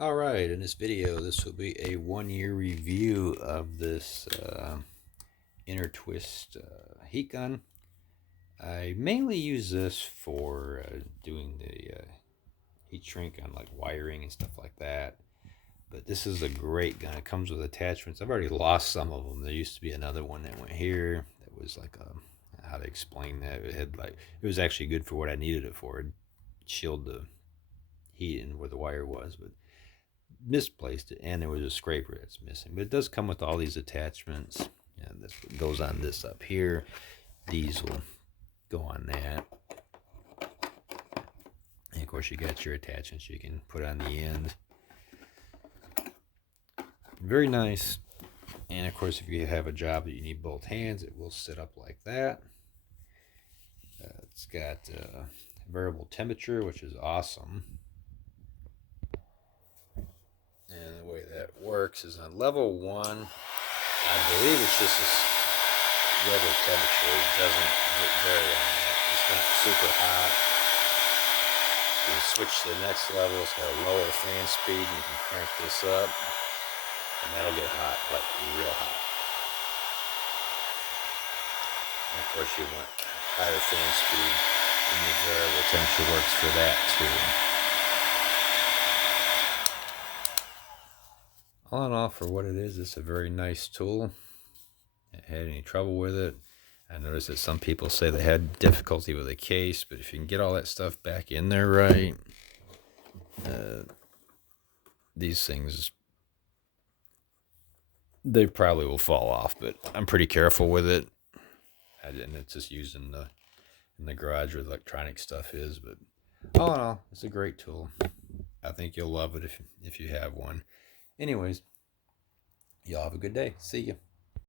Alright, in this video, this will be a 1 year review of this ENERTWIST heat gun. I mainly use this for doing the heat shrink on like wiring and stuff like that. But this is a great gun. It comes with attachments. I've already lost some of them. There used to be another one that went here that was like how to explain that. It was actually good for what I needed it for. It shield the heat and where the wire was, but misplaced it, and there was a scraper that's missing. But it does come with all these attachments. And this goes on this up here. These will go on that. And of course, you got your attachments you can put on the end. Very nice. And of course, if you have a job that you need both hands, it will sit up like that. It's got variable temperature, which is awesome. And the way that works is on level 1, I believe it's just a regular temperature. It doesn't vary on that. It's not super hot. You can switch to the next level. It's got a lower fan speed. You can crank this up, and that'll get hot, like real hot. And of course, you want higher fan speed, and the variable temperature works for that too. All in all, for what it is, it's a very nice tool. I had any trouble with it. I noticed that some people say they had difficulty with the case, but if you can get all that stuff back in there right, these things, they probably will fall off, but I'm pretty careful with it. And it's just used in the garage where the electronic stuff is, but all in all, it's a great tool. I think you'll love it if you have one. Anyways, y'all have a good day. See ya.